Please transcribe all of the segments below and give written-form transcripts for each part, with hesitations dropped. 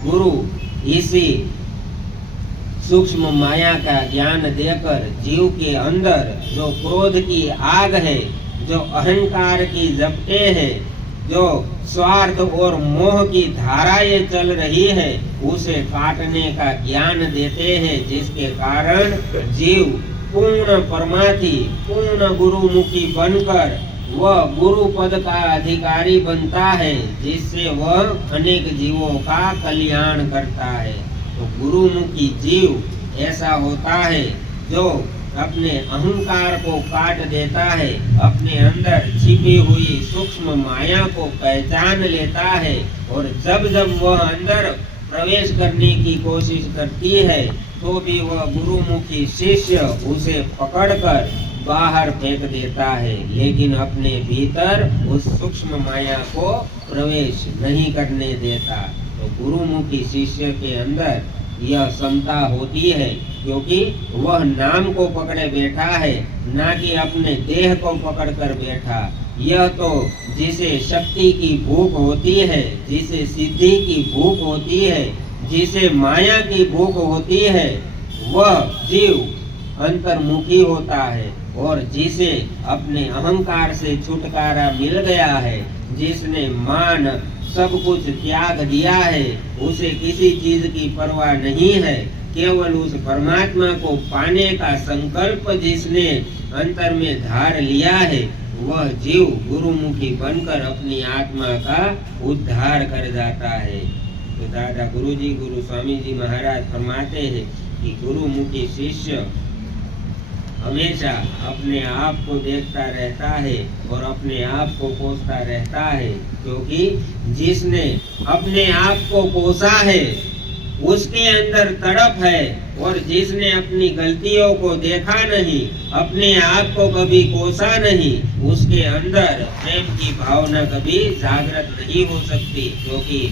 गुरु इसी सूक्ष्म माया का ज्ञान देकर जीव के अंदर जो क्रोध की आग है, जो अहंकार की जपटे है, जो स्वार्थ और मोह की धाराएं चल रही है, उसे काटने का ज्ञान देते हैं, जिसके कारण जीव पूर्ण परमार्थी, पूर्ण गुरुमुखी बनकर वह गुरु पद का अधिकारी बनता है, जिससे वह अनेक जीवों का कल्याण करता है। तो गुरुमुखी जीव ऐसा होता है जो अपने अहंकार को काट देता है, अपने अंदर छिपी हुई सूक्ष्म माया को पहचान लेता है, और जब जब वह अंदर प्रवेश करने की कोशिश करती है तो भी वह गुरुमुखी शिष्य उसे पकड़कर बाहर फेंक देता है, लेकिन अपने भीतर उस सूक्ष्म माया को प्रवेश नहीं करने देता। तो गुरुमुखी शिष्य के अंदर यह क्षमता होती है, क्योंकि वह नाम को पकड़े बैठा है, ना कि अपने देह को पकड़ कर बैठा। यह तो जिसे शक्ति की भूख होती है, जिसे सिद्धि की भूख होती है, जिसे माया की भूख होती है, वह जीव अंतर्मुखी होता है। और जिसे अपने अहंकार से छुटकारा मिल गया है, जिसने मान सब कुछ त्याग दिया है, उसे किसी चीज की परवाह नहीं है, केवल उस परमात्मा को पाने का संकल्प जिसने अंतर में धार लिया है, वह जीव गुरुमुखी बनकर अपनी आत्मा का उद्धार कर जाता है। तो दादा गुरुजी, गुरु स्वामी जी महाराज फरमाते हैं कि गुरुमुखी शिष्य हमेशा अपने आप को देखता रहता है और अपने आप को कोसता रहता है, क्योंकि जिसने अपने आप को कोसा है उसके अंदर तड़प है, और जिसने अपनी गलतियों को देखा नहीं, अपने आप को कभी कोसा नहीं, उसके अंदर प्रेम की भावना कभी जागृत नहीं हो सकती, क्योंकि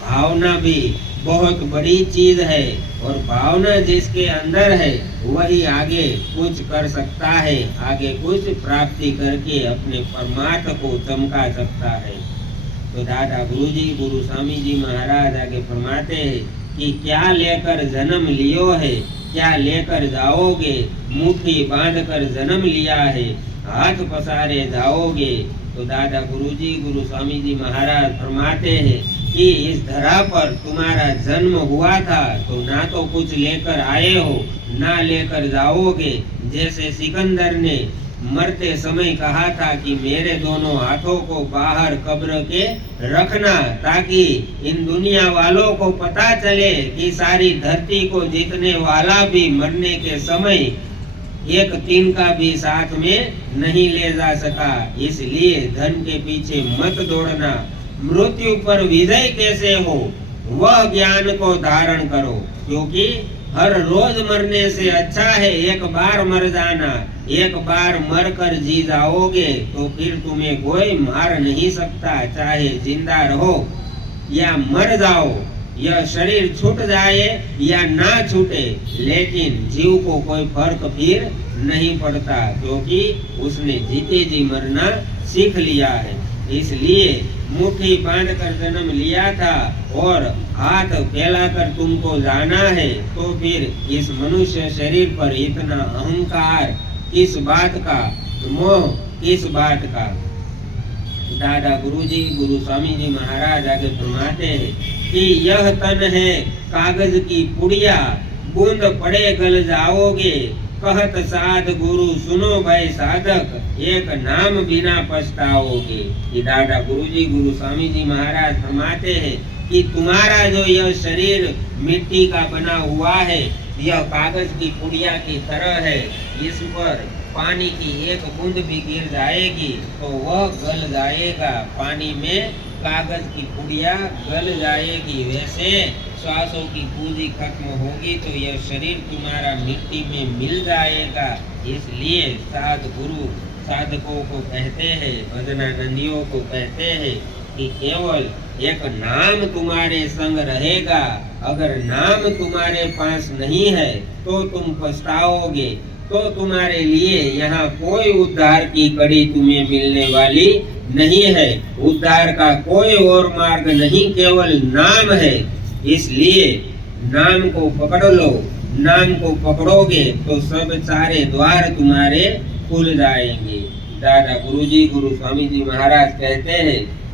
भावना भी बहुत बड़ी चीज है, और भावना जिसके अंदर है वही आगे कुछ कर सकता है, आगे कुछ प्राप्ति करके अपने परमार्थ को चमका सकता है। तो दादा गुरुजी, गुरु स्वामी जी महाराज आगे फरमाते हैं कि क्या लेकर जन्म लियो है, क्या लेकर जाओगे, मुट्ठी बांध कर जन्म लिया है, हाथ पसारे जाओगे। तो दादा गुरुजी, गुरु स्वामी जी महाराज फरमाते हैं कि इस धरा पर तुम्हारा जन्म हुआ था, तो ना तो कुछ लेकर आए हो, ना लेकर जाओगे। जैसे सिकंदर ने मरते समय कहा था कि मेरे दोनों हाथों को बाहर कब्र के रखना, ताकि इन दुनिया वालों को पता चले कि सारी धरती को जीतने वाला भी मरने के समय एक तिनका भी साथ में नहीं ले जा सका। इसलिए धन के पीछे मत दौड़ना, मृत्यु पर विजय कैसे हो वह ज्ञान को धारण करो, क्योंकि हर रोज मरने से अच्छा है एक बार मर जाना। एक बार मर कर जी जाओगे तो फिर तुम्हें कोई मार नहीं सकता, चाहे जिंदा रहो या मर जाओ, यह शरीर छूट जाए या ना छूटे, लेकिन जीव को कोई फर्क फिर नहीं पड़ता, क्योंकि उसने जीते जी मरना सीख लिया है। इसलिए मुट्ठी बांध कर जन्म लिया था और हाथ फैलाकर तुमको जाना है, तो फिर इस मनुष्य शरीर पर इतना अहंकार किस बात का, मोह किस बात का। दादा गुरुजी, गुरु स्वामी जी महाराज आगे फरमाते हैं कि यह तन है कागज की पुड़िया, बूंद पड़े गल जाओगे, कहत साध गुरु सुनो भाई साधक, एक नाम बिना पछताओगे। ये दादा गुरुजी, गुरु स्वामी जी महाराज फरमाते हैं कि तुम्हारा जो यह शरीर मिट्टी का बना हुआ है, यह कागज की पुड़िया की तरह है, इस पर पानी की एक बूंद भी गिर जाएगी तो वह गल जाएगा, पानी में कागज की पुड़िया गल जाएगी। वैसे श्वासों की पूंजी खत्म होगी तो यह शरीर तुम्हारा मिट्टी में मिल जाएगा। इसलिए साध गुरु साधकों को कहते हैं, भजनानंदियों को कहते हैं कि केवल एक नाम तुम्हारे संग रहेगा, अगर नाम तुम्हारे पास नहीं है तो तुम पछताओगे, तो तुम्हारे लिए यहाँ कोई उद्धार की कड़ी तुम्हें मिलने वाली नहीं है। उद्धार का कोई और मार्ग नहीं, केवल नाम है। इसलिए नाम को पकड़ लो, नाम को पकड़ोगे तो सब सारे द्वार तुम्हारे खुल जाएंगे। दादा गुरुजी, गुरु स्वामी जी महाराज कहते हैं